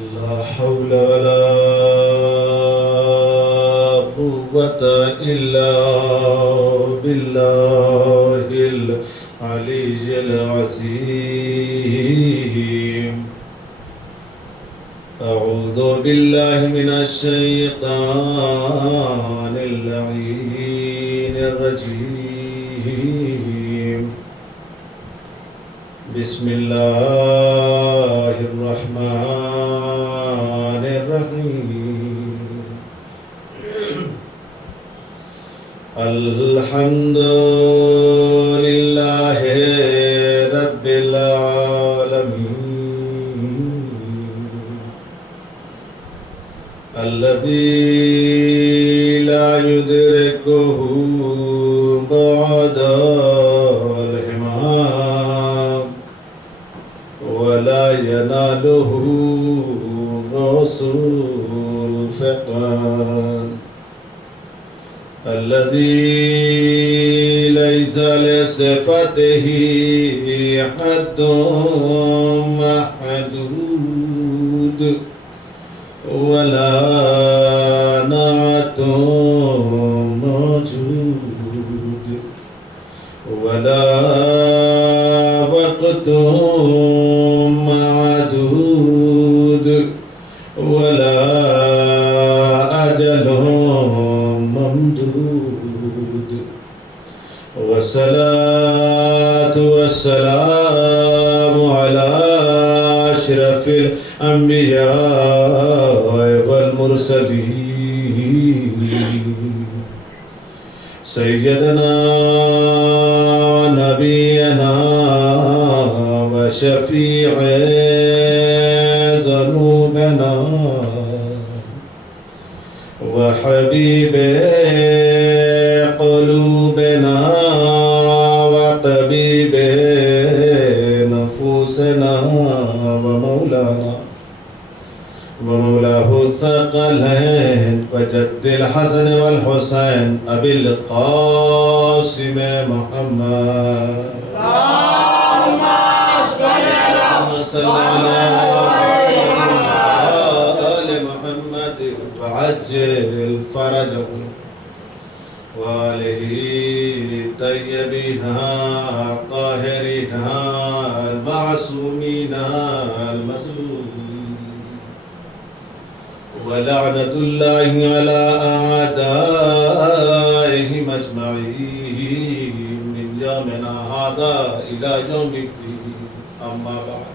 لا حول ولا قوة إلا بالله العلي العظيم. أعوذ بالله من الشيطان اللعين الرجيم. بسم الله الرحمن الرحيم. الحمد لله رب العالمين الذي لا يدركه بعد الهمام ولا يناله رسول الفقان الذي ليس لصفته حد محدود ولا نعت موجود ولا وقت معدود ولا أجل ممدود. والصلاة والسلام على أشرف الأنبياء والمرسلين سيدنا نبينا وشفيع ذنوبنا وحبيب قلوبنا وطبيب نفوسنا ومولاه الثقلين وجد الحسن والحسين أبي القاسم محمد. اللهم صل على آل محمد وعجل فرجهم وآله الطيبين الطاهرين المعصومين المظلومين. ولعنة الله على أعدائهم أجمعين من يومنا هذا إلى يوم الدين. أما بعد،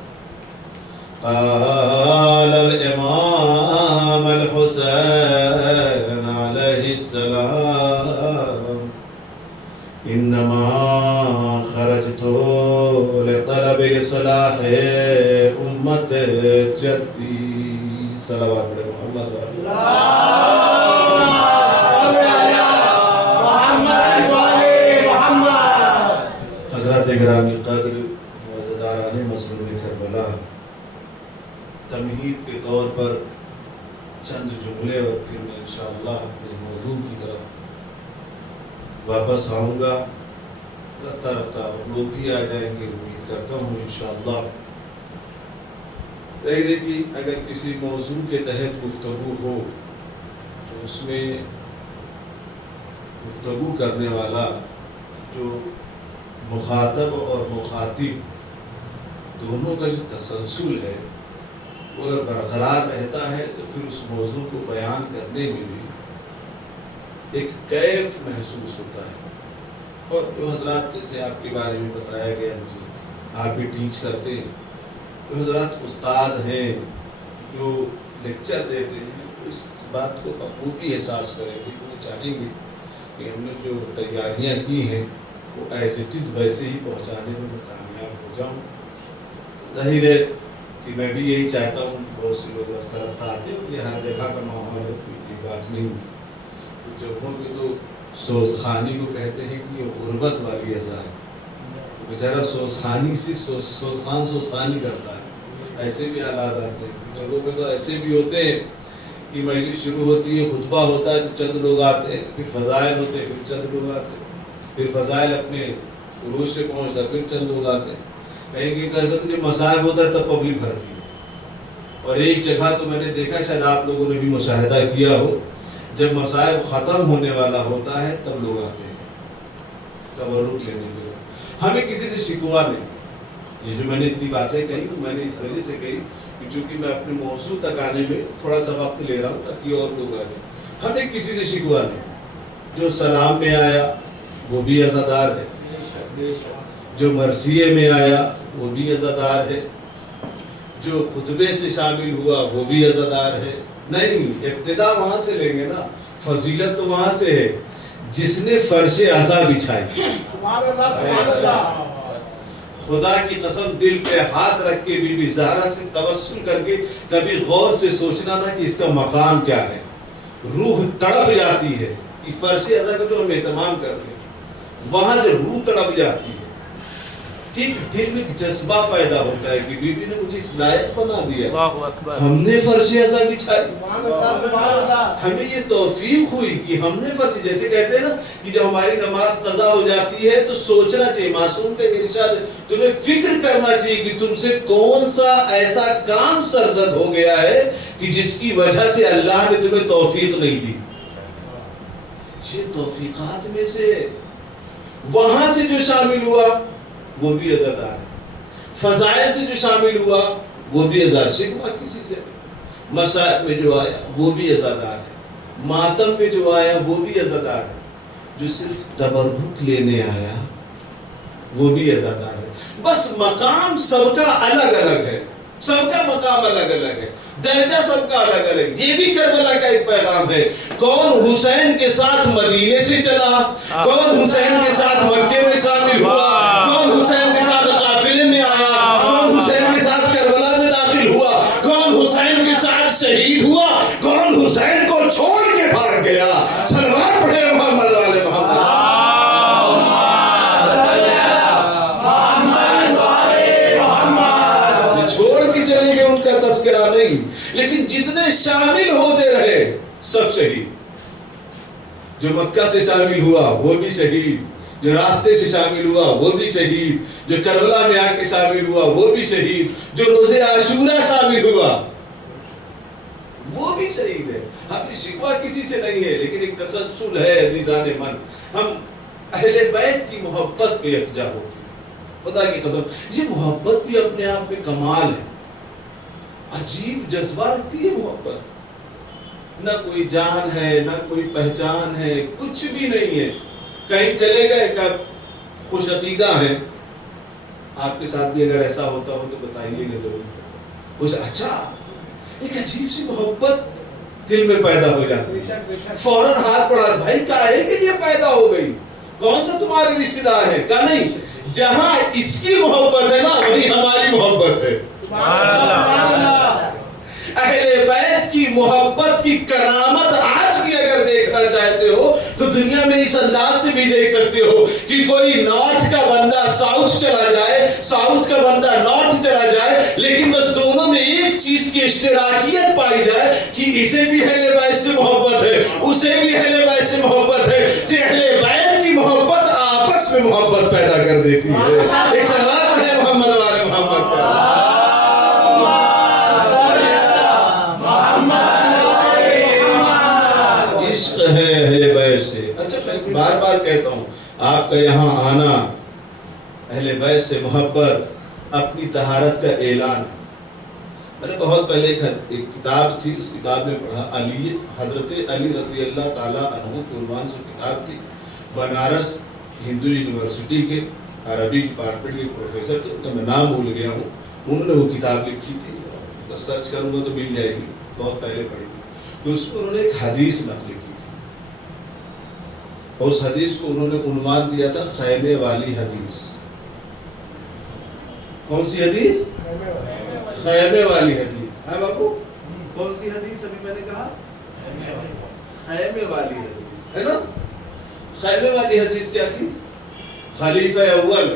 قال الإمام الحسين عليه السلام: إنما خرجت لطلب إصلاح أمة جدي. صلوات محمد حضرات گرامی قدر وزداران مظلوم کربلا، تمہید کے طور پر چند جملے اور پھر میں انشاءاللہ اپنے موضوع کی طرف واپس آؤں گا. رفتہ رفتہ اور لوگ بھی آ جائیں گے، امید کرتا ہوں انشاءاللہ. ظاہر کہ اگر کسی موضوع کے تحت گفتگو ہو تو اس میں گفتگو کرنے والا جو مخاطب اور مخاطب دونوں کا جو تسلسل ہے وہ اگر برقرار رہتا ہے تو پھر اس موضوع کو بیان کرنے میں بھی ایک کیف محسوس ہوتا ہے. اور جو حضرات جیسے آپ کے بارے میں بتایا گیا، مجھے آپ بھی ٹیچ کرتے ہیں، جو حضرات استاد ہیں جو لیکچر دیتے ہیں، اس بات کو بخوبی احساس کریں گے. وہ چاہیں گے کہ ہم نے جو تیاریاں کی ہیں وہ ایز اٹ از ویسے ہی پہنچانے میں میں کامیاب ہو جاؤں. ظاہر ہے کہ میں بھی یہی چاہتا ہوں کہ بہت سے لوگ رفتہ رفتہ آتے ہیں، یہ ہر جگہ کا ماحول ہے، کوئی بات نہیں ہوئی. جگہوں پہ تو سوزخانی کو کہتے ہیں کہ یہ غربت والی ازا ہے. بیچارہ سوزخانی سے سوزخانی کرتا ہے. ایسے بھی حالات آتے ہیں. جگہوں پہ تو ایسے بھی ہوتے ہیں کہ مجلس شروع ہوتی ہے، خطبہ ہوتا ہے تو چند لوگ آتے ہیں، پھر فضائل ہوتے ہیں، پھر چند لوگ آتے ہیں، پھر فضائل اپنے عروج سے پہنچتا، پھر چند لوگ آتے ہیں. کہیں گے تو ایسا تو جب مصائب ہوتا ہے تب پبلک بھرتی ہے، اور ایک جگہ تو میں نے دیکھا، شاید آپ لوگوں نے بھی مشاہدہ کیا ہو، جب مصائب ختم ہونے والا ہوتا ہے تب لوگ آتے ہیں تبرک لینے کے لیے. ہمیں کسی سے شکوہ نہیں. یہ جو میں نے اتنی باتیں کہی میں نے اس وجہ سے کہی کہ چونکہ میں اپنے موضوع تک آنے میں تھوڑا سا وقت لے رہا ہوں تاکہ اور لوگ آ جائیں. ہمیں کسی سے شکوہ نہیں. جو سلام میں آیا وہ بھی عزادار ہے، جو مرثیے میں آیا وہ بھی عزادار ہے، جو خطبے سے شامل ہوا وہ بھی عزادار ہے. نہیں، ابتدا وہاں سے لیں گے نا. فضیلت تو وہاں سے ہے جس نے فرش عزا بچھائی. خدا کی قسم دل پہ ہاتھ رکھ کے بی بی زہرا سے توسل کر کے کبھی غور سے سوچنا نا کہ اس کا مقام کیا ہے. روح تڑپ جاتی ہے کہ فرش عزا کا جو ہم اہتمام کرتے ہیں وہاں سے روح تڑپ جاتی ہے کہ ایک دل میں ایک جذبہ پیدا ہوتا ہے کہ بی بی نے مجھے اس لائق بنا دیا، ہم نے فرش عزا بچھائی. ہمیں یہ توفیق ہوئی کہ ہم نے فرش، جیسے کہتے ہیں نا کہ جب ہماری نماز قضا ہو جاتی ہے تو سوچنا چاہیے، معصوم کا ارشاد ہے، تمہیں فکر کرنا چاہیے کہ تم سے کون سا ایسا کام سرزد ہو گیا ہے کہ جس کی وجہ سے اللہ نے تمہیں توفیق نہیں دی. یہ توفیقات میں سے وہاں سے جو شامل ہوا وہ بھی عزادار ہے. فضائل سے جو شامل ہوا وہ بھی عزادار. شکوہ کسی سے نہیں. مصائب میں جو آیا وہ بھی عزادار ہے. ماتم میں جو آیا وہ بھی عزادار ہے. جو صرف تبرک لینے آیا وہ بھی عزادار ہے. بس مقام سب کا الگ الگ ہے، سب کا مقام الگ الگ ہے، درجہ سب کا الگ الگ. یہ بھی کربلا کا ایک پیغام ہے. کون حسین کے ساتھ مدینے سے چلا، کون حسین کے ساتھ مکے میں شامل ہوا، کون حسین کے ساتھ قافلے میں آیا، کون حسین کے ساتھ کربلا میں داخل ہوا، کون حسین کے ساتھ شہید ہوا، کون حسین کو چھوڑ کے بھاگ گیا. سلوات پڑھے محمد والے محمد. چھوڑ کے چلے گئے ان کا تذکرہ نہیں، لیکن جتنے شامل ہوتے رہے سب شہید. جو مکہ سے شامل ہوا وہ بھی شہید، جو راستے سے شامل ہوا وہ بھی شہید، جو کربلا میں آ کے شامل ہوا وہ بھی شہید، جو روزے عاشورہ شامل ہوا وہ بھی شہید ہے. ہمیں شکوہ کسی سے نہیں ہے، لیکن ایک تسلسل ہے عزیزان من. ہم اہل بیت کی محبت پہ یکجا ہوتے ہیں. خدا کی قسم یہ محبت بھی اپنے آپ میں کمال ہے. عجیب جذبہ رکھتی ہے محبت. نہ کوئی جان ہے، نہ کوئی پہچان ہے، کچھ بھی نہیں ہے. کہیں چلے گئے کب خوش عقیدہ ہیں. آپ کے ساتھ بھی اگر ایسا ہوتا ہو تو بتائیے گا ضرور. خوش، اچھا ایک عجیب سی محبت دل میں پیدا ہو جاتی ہے. فوراً ہاتھ بڑھا، بھائی کیا ہے کہ یہ پیدا ہو گئی، کون سا تمہارے رشتہ دار ہے؟ کہا نہیں، جہاں اس کی محبت ہے نا وہی ہماری محبت ہے. اہل بیت کی محبت کی کرامت آج بھی اگر دیکھنا چاہتے ہو تو دنیا میں اس انداز سے بھی دیکھ سکتے ہو کہ کوئی نارتھ کا بندہ ساؤتھ چلا جائے، ساؤتھ کا بندہ نارتھ چلا جائے، لیکن بس دونوں میں ایک چیز کی اشتراکیت پائی جائے کہ اسے بھی اہل بیت سے محبت ہے، اسے بھی اہل بیت سے محبت ہے. کہ اہل بیت کی محبت آپس میں محبت پیدا کر دیتی ہے. ایک سلام ہے محمد والے محمد کا. عشق ہے اہل بیت سے. اچھا میں بار بار کہتا ہوں، آپ کا یہاں آنا، اہل بیت سے محبت، اپنی طہارت کا اعلان ہے. میں نے بہت پہلے ایک کتاب تھی، اس کتاب میں پڑھا، حضرت علی رضی اللہ تعالیٰ عنہ کے عنوان سے کتاب تھی. بنارس ہندو یونیورسٹی کے عربی ڈپارٹمنٹ کے پروفیسر تھے، ان کا میں نام بھول گیا ہوں. انہوں نے وہ کتاب لکھی تھی، تو سرچ کروں گا تو مل جائے گی، بہت پہلے پڑھی تھی. تو اس میں انہوں نے ایک حدیث نقل کی تھی، اور اس حدیث کو انہوں نے عنوان دیا تھا خیمے والی حدیث. کون سی حدیث؟ خیمے والی حدیث. ہاں بابو، کون سی حدیث ابھی میں نے کہا؟ خیمے والی حدیث ہے نا. خیمے والی حدیث کیا تھی؟ خلیفہ اول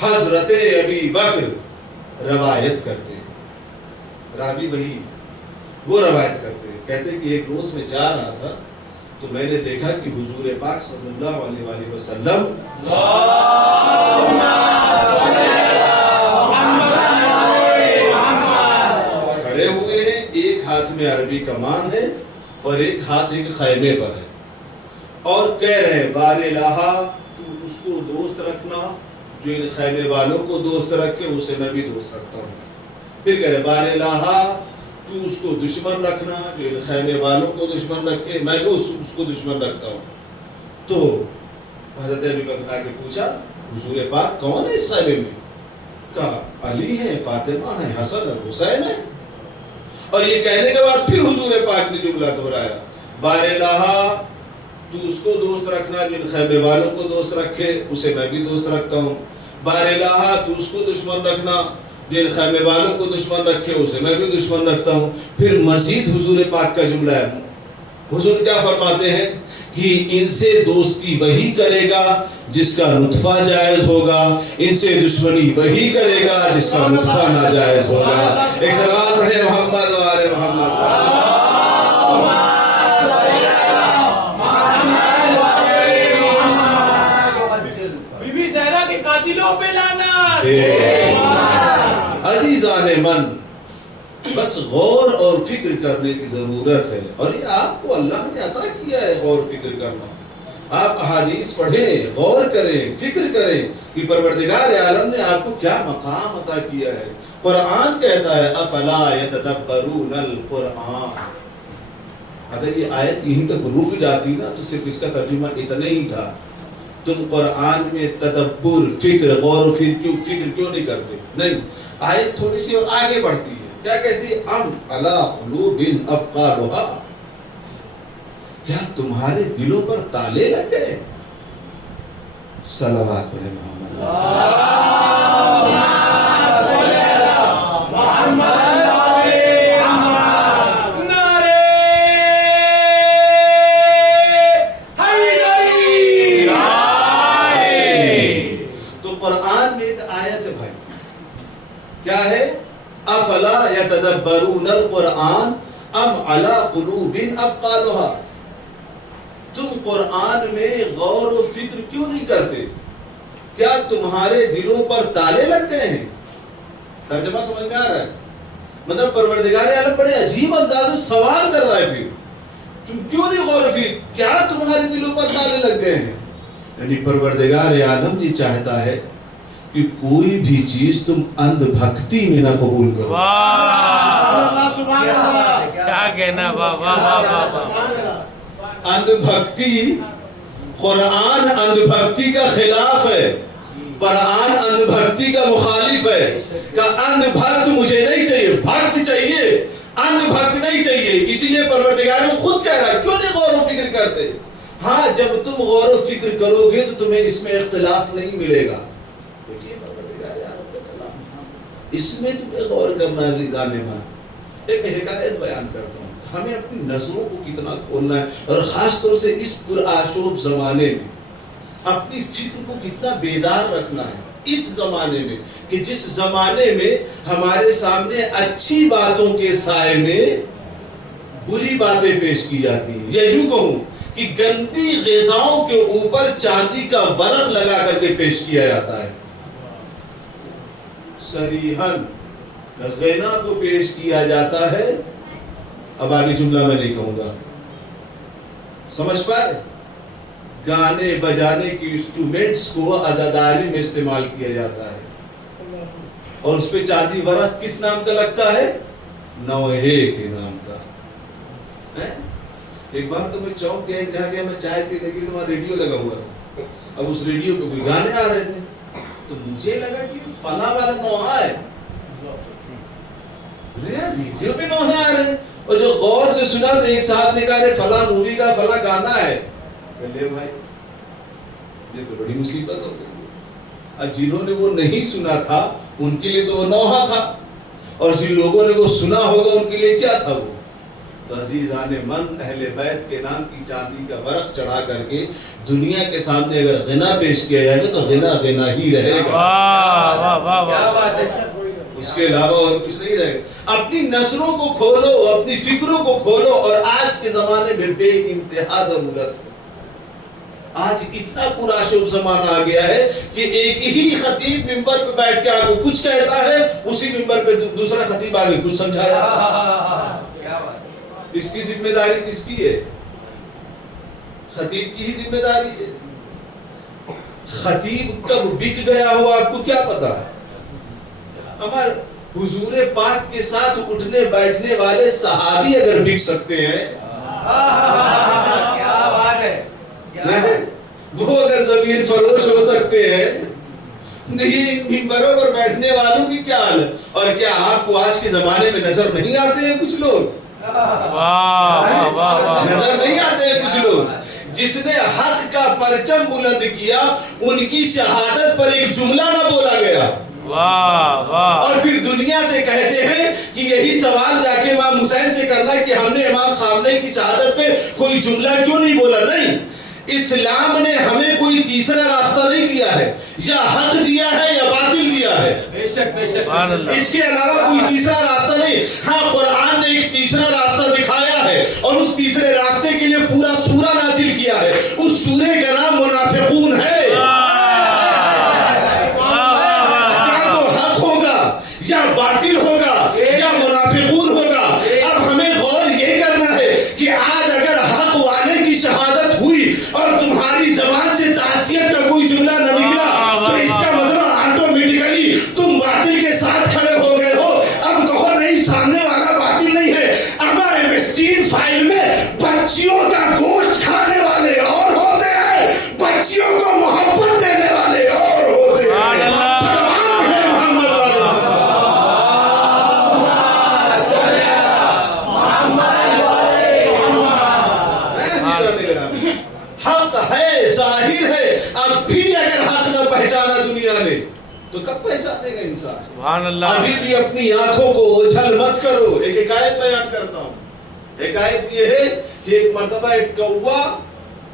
حضرت ابی بکر روایت کرتے ہیں، راوی وہی، وہ روایت کرتے ہیں. کہتے ہیں کہ ایک روز میں جا رہا تھا تو میں نے دیکھا کہ حضور پاک صلی اللہ علیہ وآلہ وسلم کھڑے ہوئے ہیں, ایک ہاتھ میں عربی کمان ہے اور ایک ہاتھ ایک خیمے پر ہے, اور کہہ رہے ہیں بار الہا تو اس کو دوست رکھنا جو ان خیمے والوں کو دوست رکھے, اسے میں بھی دوست رکھتا ہوں. پھر کہہ رہے بار الہا تو اس کو دشمن رکھنا جو ان خیمے والوں کو دشمن رکھے, میں بھی اس کو دشمن رکھتا ہوں. تو حضرت ابی بکر نے پوچھا حضور پاک کون ہے اس خیمے میں؟ کہا علی ہے, فاطمہ ہے, حسن اور حسین ہے. اور یہ کہنے کے بعد پھر حضور پاک نے جملہ دہرایا بار الہا تو اس کو دوست رکھنا جن خیمے والوں کو دوست رکھے, اسے میں بھی دوست رکھتا ہوں. بار الہا تو اس کو دشمن رکھنا جن خیمے والوں کو دشمن رکھے, اسے میں بھی دشمن رکھتا ہوں. پھر مزید حضور پاک کا جملہ ہے, حضور کیا فرماتے ہیں کہ ان سے دوستی وہی کرے گا جس کا نطفہ جائز ہوگا, ان سے دشمنی وہی کرے گا جس کا نطفہ ناجائز ہوگا. ایک سلام پڑھے محمد و آل محمد. بی بی زہرا کے قاتلوں پہ لعنت. عزیزان من, بس غور اور فکر کرنے کی ضرورت ہے, اور یہ آپ کو اللہ نے عطا کیا ہے غور فکر کرنا. آپ احادیث پڑھیں, غور کریں, فکر کریں کہ پروردگار عالم نے آپ کو کیا مقام عطا کیا ہے. قرآن کہتا ہے افلا یتدبرون القرآن. اگر یہ آیت یہیں تک رک جاتی نا تو صرف اس کا ترجمہ اتنا ہی تھا, تم قرآن میں تدبر, فکر, غور و فکر کیوں نہیں کرتے؟ نہیں, آیت تھوڑی سی اور آگے بڑھتی ہے. کیا کہتی ہے؟ ام علی قلوب افقارها, کیا تمہارے دلوں پر تالے لگ گئے؟ صلوات پڑھے محمد. تو قرآن میں ایک آیت ہے بھائی, کیا ہے؟ افلا یتدبرون القرآن ام علی قلوب افقارها. تم قرآن میں غور و فکر کیوں نہیں کرتے؟ کیا تمہارے دلوں پر تالے لگ گئے ہیں؟ ترجمہ سمجھ میں آ رہا ہے؟ مطلب پروردگار عالم بڑے عجیب انداز میں سوال کر رہا ہے, پھر تم کیوں نہیں غور و فکر, کیا تمہارے دلوں پر تالے لگ گئے ہیں؟ یعنی پروردگار عالم یہ چاہتا ہے کہ کوئی بھی چیز تم اندھ بھکتی میں نہ قبول کرو. کیا کہنا, واہ واہ واہ واہ. اندھ بھکتی, قرآن اندھ بھکتی کا خلاف ہے, قرآن اندھ بھکتی کا مخالف ہے. کہ اندھ بھکت مجھے نہیں چاہیے, بھکت چاہیے, اندھ بھکت نہیں چاہیے. اسی لیے پروردگار خود کہہ رہا ہے کیوں نہیں غور و فکر کرتے؟ ہاں, جب تم غور و فکر کرو گے تو تمہیں اس میں اختلاف نہیں ملے گا. اس میں تمہیں غور کرنا عزیزان من. ایک حکایت بیان کرتا ہوں, ہمیں اپنی نظروں کو کتنا کھولنا ہے, اور خاص طور سے اس پرآشوب زمانے میں اپنی فکر کو کتنا بیدار رکھنا ہے. اس زمانے میں کہ جس زمانے میں ہمارے سامنے اچھی باتوں کے سائے میں بری باتیں پیش کی جاتی ہیں, یا یوں کہوں کہ گندی غذاؤں کے اوپر چاندی کا ورق لگا کر کے پیش کیا جاتا ہے. صریحاً غنا کو پیش کیا جاتا ہے. اب آگے جملہ میں نہیں کہوں گا, سمجھ پائے؟ گانے بجانے کی انسٹرومنٹس کو عزاداری میں استعمال کیا جاتا ہے, اور اس پہ چاندی ورق کس نام کا لگتا ہے؟ نوحے کے نام کا. ایک بار تو میں چوک گیا, کہا گیا میں چائے پینے کے لیے, وہاں ریڈیو لگا ہوا تھا. اب اس ریڈیو پہ کوئی گانے آ رہے تھے, تو مجھے لگا کہ فلاں والا نوحہ ہے, ریڈیو پہ نوحے آ رہے ہیں. اور جو غور سے سنا تو ایک ساتھ نے کہا فلاں مووی کا فلاں گانا ہے. لے بھائی, یہ تو بڑی مصیبت ہو گئی. اب جنہوں نے وہ نہیں سنا تھا ان کے لیے تو وہ نوحہ تھا, اور جن لوگوں نے وہ سنا ہوگا ان کے لیے کیا تھا وہ. تو عزیزان من, اہل بیت کے نام کی چاندی کا ورق چڑھا کر کے دنیا کے سامنے اگر غنا پیش کیا جائے گا تو غنا غنا ہی رہے گا, اس کے علاوہ اور کچھ نہیں رہے گا. اپنی نظروں کو کھولو, اپنی فکروں کو کھولو, اور آج کے زمانے میں بے انتہا ضرورت ہے. آج اتنا برا شوب زمانہ آ گیا ہے کہ ایک ہی خطیب ممبر پہ بیٹھ کے آگے کچھ کہتا ہے، اسی ممبر پہ دوسرا خطیب آگے کچھ سمجھا جاتا ہے۔ اس کی ذمہ داری کس کی ہے؟ خطیب کی ہی ذمہ داری ہے۔ خطیب کب بک گیا ہو آپ کو کیا پتا؟ ہمارے حضور پاک کے ساتھ اٹھنے بیٹھنے والے صحابی اگر بک سکتے ہیں، کیا بات ہے، وہ اگر زمین فروش ہو سکتے ہیں، یہ ممبروں پر بیٹھنے والوں کی کیا حال ہے؟ اور کیا آپ کو آج کے زمانے میں نظر نہیں آتے ہیں کچھ لوگ؟ نظر نہیں آتے ہیں کچھ لوگ؟ جس نے حق کا پرچم بلند کیا، ان کی شہادت پر ایک جملہ نہ بولا گیا، اور پھر دنیا سے کہتے ہیں کہ یہی سوال جا کے امام حسین سے کرنا ہے کہ ہم نے امام خامنہ کی شہادت پہ کوئی جملہ کیوں نہیں بولا؟ نہیں، اسلام نے ہمیں کوئی تیسرا راستہ نہیں دیا ہے، یا حق دیا ہے یا باطل دیا ہے، بے شک بے شک، اس کے علاوہ کوئی تیسرا راستہ نہیں۔ ہاں، قرآن نے ایک تیسرا راستہ دکھایا ہے، اور اس تیسرے راستے کے لیے پورا سورہ نازل کیا ہے، اس سورے کا نام منافقون ہے۔ یا باطل ہوگا یا منافقون ہوگا۔ اب ہمیں غور یہ کرنا ہے کہ آج اگر حق والے کی شہادت ہوئی اور تمہاری زبان سے تعزیت کا کوئی جملہ نہ نکلا، تو اس کا مطلب آٹومیٹیکلی تم باطل کے ساتھ کھڑے ہو گئے ہو۔ اب کہو نہیں، سامنے والا باطل نہیں ہے۔ ہمارے مسٹین فائل میں بچیوں کا گوشت کھانے والے اور ہوتے ہیں، بچیوں کو محبت دینے والے اور ہوتے ہیں۔ حق ہے، ظاہر ہے، اب بھی اگر حق نہ پہچانا دنیا نے تو کب پہچانے گا انسان؟ سبحان اللہ۔ ابھی بھی اپنی آنکھوں کو اوجھل مت کرو۔ ایک حکایت بیان کرتا ہوں۔ حکایت یہ ہے کہ ایک مرتبہ ایک کوا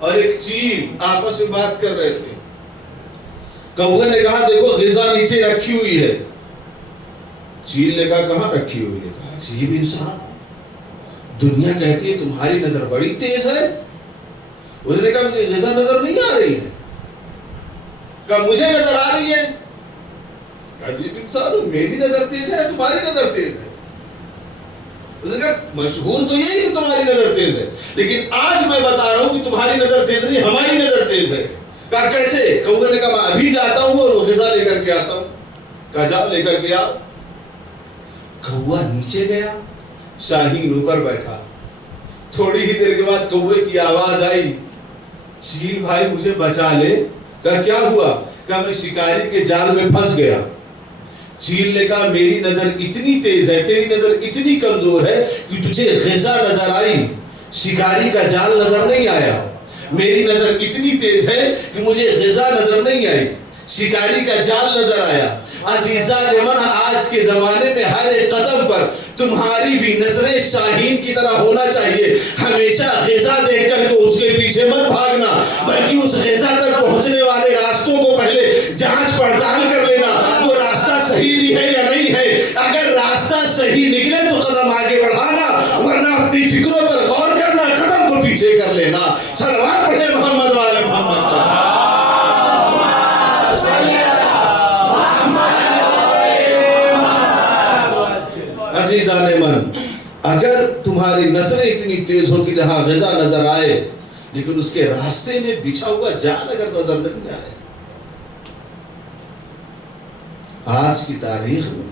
اور ایک چیل آپس میں بات کر رہے تھے۔ کوے نے کہا دیکھو غذا نیچے رکھی ہوئی ہے۔ چیل نے کہا کہاں رکھی ہوئی ہے؟ کہا عجیب انسان، دنیا کہتی ہے تمہاری نظر بڑی تیز ہے۔ اس نے کہا مجھے غذا نظر نہیں آ رہی ہے۔ کہا مجھے نظر آ رہی ہے۔ کہا عجیب انسان، میری نظر تیز ہے تمہاری نظر تیز ہے؟ اس نے کہا مشہور تو یہی کہ تمہاری نظر تیز ہے، لیکن آج میں بتا رہا ہوں کہ تمہاری نظر تیز نہیں، ہماری نظر تیز ہے۔ کہا کیسے؟ کوے نے کہا میں ابھی جاتا ہوں اور وہ غذا لے کر کے آتا ہوں۔ کہا جاؤ لے کر کے آؤ۔ کوا نیچے گیا، شاہین اوپر بیٹھا۔ تھوڑی ہی دیر کے بعد کوے کی آواز آئی، چیل بھائی مجھے بچا لے۔ کہا کیا ہوا؟ کہا میں شکاری کے جال میں پھنس گیا۔ چیل نے کہا میری نظر اتنی تیز ہے، تیری نظر اتنی کمزور ہے کہ تجھے غذا نظر آئی، شکاری کا جال نظر نہیں آیا۔ میری نظر اتنی تیز ہے کہ مجھے غذا نظر نہیں آئی، شکاری کا جال نظر آیا۔ عزیزان من، آج کے زمانے میں ہر ایک قدم پر تمہاری بھی نظریں شاہین کی طرح ہونا چاہیے۔ ہمیشہ غذا دیکھ کر کے اس کے پیچھے مت بھاگنا، بلکہ اس غذا تک پہنچنے والے راستوں کو پہلے جانچ پڑتال کر لینا، وہ راستہ صحیح بھی ہے یا نہیں ہے۔ اگر راستہ صحیح نکلے تو قدم آگے بڑھانا، ورنہ اپنی فکروں پر غور کرنا، قدم کو پیچھے کر لینا۔ صلوات پڑھے محمد والے محمد پر۔ عزیزان من، اگر تمہاری نظریں اتنی تیز ہو کہ جہاں غذا نظر آئے لیکن اس کے راستے میں بچھا ہوا جال اگر نظر نہیں آئے۔ آج کی تاریخ میں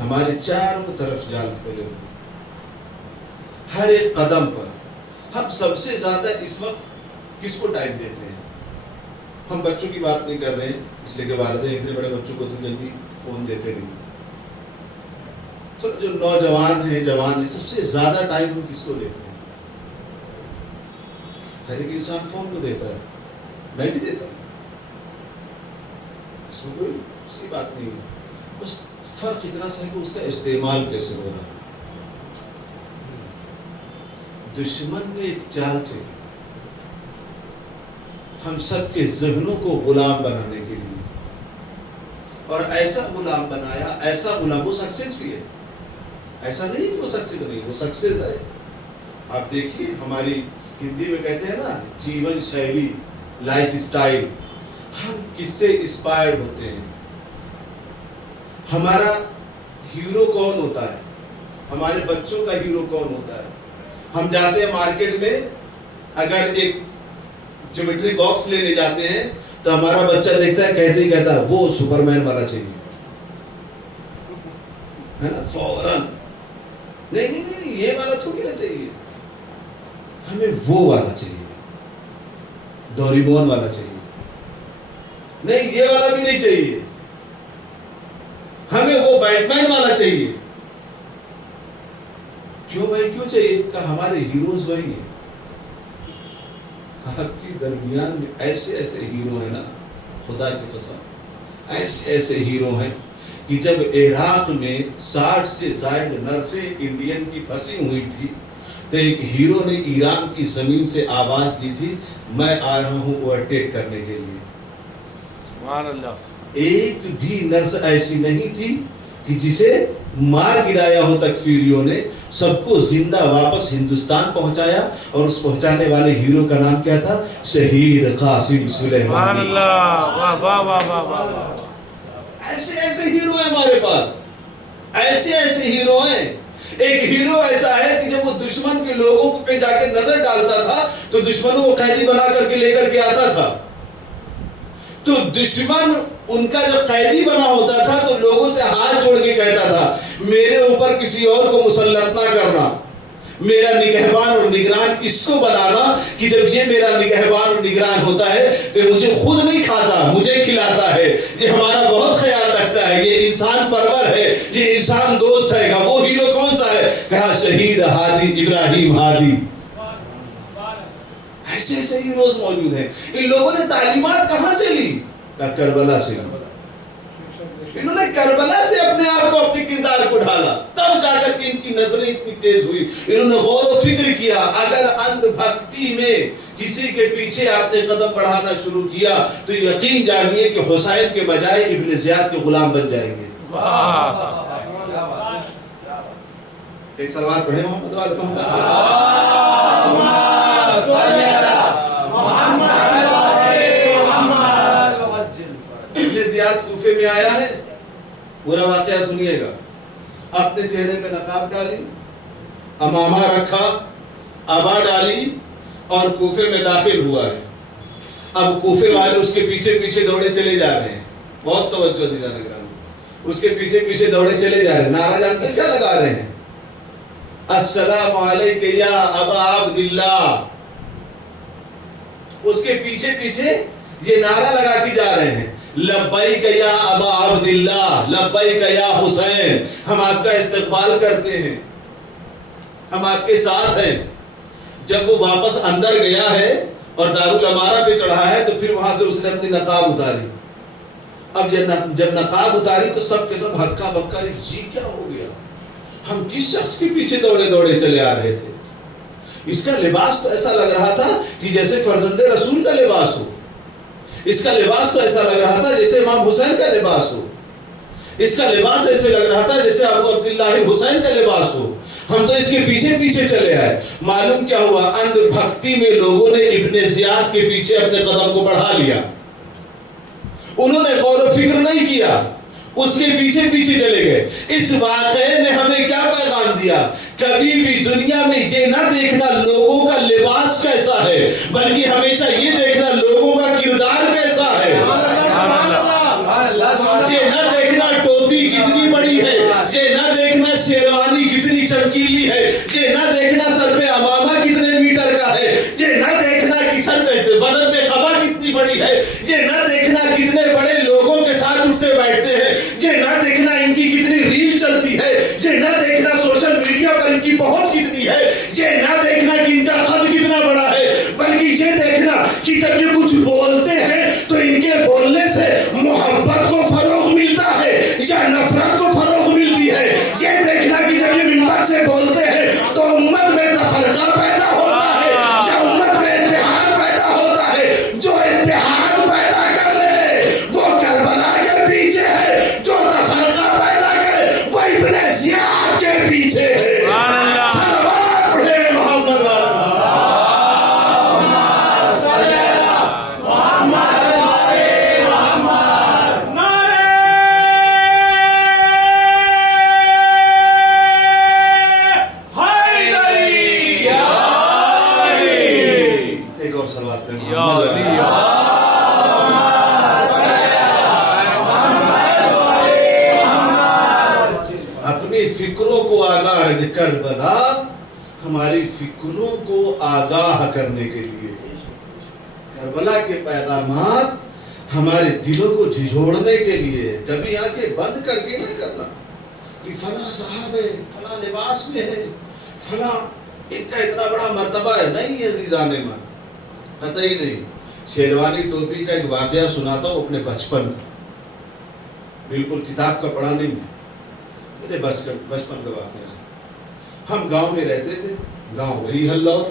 ہمارے چاروں طرف جال پھیلے ہوئے، ہر ایک قدم پر۔ ہم سب سے زیادہ اس وقت کس کو ٹائم دیتے ہیں؟ ہم بچوں کی بات نہیں کر رہے ہیں، اس لیے کہ والدین اتنے بڑے بچوں کو تو جلدی فون دیتے نہیں۔ تو جو نوجوان ہیں، جوان ہیں، سب سے زیادہ ٹائم ہم کس کو دیتے ہیں؟ ہر ایک انسان فون کو دیتا ہے، میں بھی دیتا ہوں، اس میں کوئی سی بات نہیں ہے۔ بس فرق اتنا سا ہے کہ اس کا استعمال کیسے ہو رہا ہے۔ دشمن نے ایک چال چلی ہم سب کے ذہنوں کو غلام بنانے کے لیے، اور ایسا غلام بنایا، ایسا غلام، وہ سکسیس بھی ہے، ایسا نہیں کہ وہ سکسیس نہیں، وہ سکسیس ہے۔ آپ دیکھیے ہماری ہندی میں کہتے ہیں نا جیون شیلی، لائف اسٹائل، ہم کس سے انسپائرڈ ہوتے ہیں؟ ہمارا ہیرو کون ہوتا ہے؟ ہمارے بچوں کا ہیرو کون ہوتا ہے؟ ہم جاتے ہیں مارکیٹ میں، اگر ایک جیومیٹری باکس لینے جاتے ہیں تو ہمارا بچہ دیکھتا ہے، کہتے ہی کہتا ہے وہ سپر مین والا چاہیے، ہے نا، فوراً نہیں نہیں نہیں یہ والا تھوڑی نہ چاہیے، ہمیں وہ والا چاہیے، ڈوریمون والا چاہیے، نہیں یہ والا بھی نہیں چاہیے، ہمیں وہ بیٹ مین والا چاہیے۔ کیوں بھائی کیوں چاہیے؟ کہ ہمارے ہیروز وہی ہیں۔ آپ کے درمیان میں ایسے ایسے ہیرو ہیں نا، خدا کی قسم ایسے ایسے ہیرو ہیں کہ جب عراق میں 60 سے زائد نرسیں انڈین کی پھنسی ہوئی تھی تو ایک ہیرو نے ایران کی زمین سے آواز دی تھی، میں آ رہا ہوں اوورٹیک کرنے کے لیے۔ سبحان اللہ۔ ایک بھی نرس ایسی نہیں تھی کہ جسے مار گرایا ہو تکفیریوں نے، سب کو زندہ واپس ہندوستان پہنچایا، اور اس پہنچانے والے ہیرو کا نام کیا تھا؟ شہید قاسم سبحان سلیمانی۔ اللہ، واہ واہ واہ واہ واہ۔ ایسے ایسے ہیرو ہیں ہمارے پاس، ایسے ایسے ہیرو ہیں۔ ایک ہیرو ایسا ہے کہ جب وہ دشمن کے لوگوں پہ جا کے نظر ڈالتا تھا تو دشمنوں کو قیدی بنا کر کے لے کر کے آتا تھا، تو دشمن ان کا جو قیدی بنا ہوتا تھا تو لوگوں سے ہاتھ جوڑ کے کہتا تھا میرے اوپر کسی اور کو مسلط نہ کرنا، میرا نگہبان اور نگران اس کو بنانا کہ جب یہ میرا نگہبان اور نگران ہوتا ہے تو مجھے خود نہیں کھاتا، مجھے کھلاتا ہے، یہ ہمارا بہت خیال رکھتا ہے، یہ انسان پرور ہے، یہ انسان دوست ہے گا۔ وہ ہیرو کون سا ہے؟ کہا شہید ہادی ابراہیم ہادی۔ ایسے ایسے ہیروز موجود ہیں۔ ان لوگوں نے تعلیمات کہاں سے لی؟ کربلا سے۔ انہوں نے کربلا سے اپنے آپ کو، اپنے کردار کو ڈھالا، تب جا کر کے ان کی نظریں اتنی تیز ہوئی۔ انہوں نے غور و فکر کیا، اگر اندھ بھکتی میں کسی کے پیچھے آپ نے قدم بڑھانا شروع کیا تو یقین جانیے کہ حسین کے بجائے ابن زیاد کے غلام بن جائیں گے۔ ایک سلوات پڑھیں محمد والے کو۔ ابن زیاد کوفے میں آیا ہے، پورا واقعہ سنیے گا۔ اپنے چہرے پہ نقاب ڈالی، امامہ رکھا، عبا ڈالی اور کوفے میں داخل ہوا ہے۔ اب کوفے والے اس کے پیچھے پیچھے دوڑے چلے جا رہے ہیں، بہت توجہ عزیزان کرام، اس کے پیچھے پیچھے دوڑے چلے جا رہے ہیں۔ نعرہ جانتے کیا لگا رہے ہیں؟ السلام علیک یا ابا عبداللہ۔ اس کے پیچھے پیچھے یہ نعرہ لگا کے جا رہے ہیں، لبیک یا ابا عبداللہ، لبیک یا حسین، ہم آپ کا استقبال کرتے ہیں، ہم آپ کے ساتھ ہیں۔ جب وہ واپس اندر گیا ہے اور دارالامارہ پہ چڑھا ہے تو پھر وہاں سے اس نے اپنی نقاب اتاری۔ اب جب نقاب اتاری تو سب کے سب ہکا بکا، جی کیا ہو گیا، ہم کس شخص کے پیچھے دوڑے دوڑے چلے آ رہے تھے؟ اس کا لباس تو ایسا لگ رہا تھا کہ جیسے فرزند رسول کا لباس ہو، اس کا لباس تو ایسا لگ رہا تھا جیسے امام حسین کا لباس ہو، اس کا لباس ایسے لگ رہا تھا جیسے ابو عبداللہ حسین کا لباس ہو۔ ہم تو اس کے پیچھے پیچھے چلے آئے۔ معلوم کیا ہوا؟ اندھ بھکتی میں لوگوں نے ابن زیاد کے پیچھے اپنے قدم کو بڑھا لیا، انہوں نے غور و فکر نہیں کیا، اس کے پیچھے پیچھے چلے گئے۔ اس واقعے نے ہمیں کیا پیغام دیا؟ کبھی بھی دنیا میں یہ نہ دیکھنا لوگوں کا لباس کیسا ہے، بلکہ ہمیشہ یہ دیکھنا لوگوں کا کردار کیسا ہے۔ یہ نہ دیکھنا ٹوپی کتنی بڑی ہے، یہ نہ دیکھنا شیروانی کتنی چمکیلی ہے، یہ نہ دیکھنا سر پہ امامہ کتنے میٹر کا ہے، یہ نہ دیکھنا کہ سر پہ بدن پہ قبا کتنی بڑی ہے، یہ نہ دیکھنا کتنے بڑے لوگوں کے ساتھ اٹھتے بیٹھتے ہیں، یہ نہ دیکھنا ان کی کتنی ریل چلتی ہے، یہ نہ دیکھنا سوشل میڈیا پر ان کی پہنچ کتنی ہے، یہ نہ دیکھنا کہ ان کا قد کتنا بڑا ہے، بلکہ یہ دیکھنا کہ جب یہ کچھ بولتے ہیں تو ان کے بولنے سے محبت کو فروغ ملتا ہے یا نفرت کو فروغ ملتی ہے۔ یہ دیکھنا کہ جب یہ منبر سے بولتے ہیں اپنی فکروں کو آگاہ کربلا ہماری فکروں کو آگاہ کرنے کے لیے، کربلا کے پیغامات ہمارے دلوں کو جھنجھوڑنے کے لیے، کبھی آنکھیں بند کر کے نہ کرنا کہ فلاں صاحب ہے، فلاں لباس میں ہے، فلاں ان کا اتنا بڑا مرتبہ ہے. نہیں عزیزان من، قطعی نہیں. شیروانی ٹوپی کا ایک واقعہ سناتا ہوں اپنے بچپن کا، بالکل کتاب کا پڑھا نہیں ہے، میرے بچپن کا واقعہ. ہم گاؤں میں رہتے تھے، گاؤں وہی ہلور.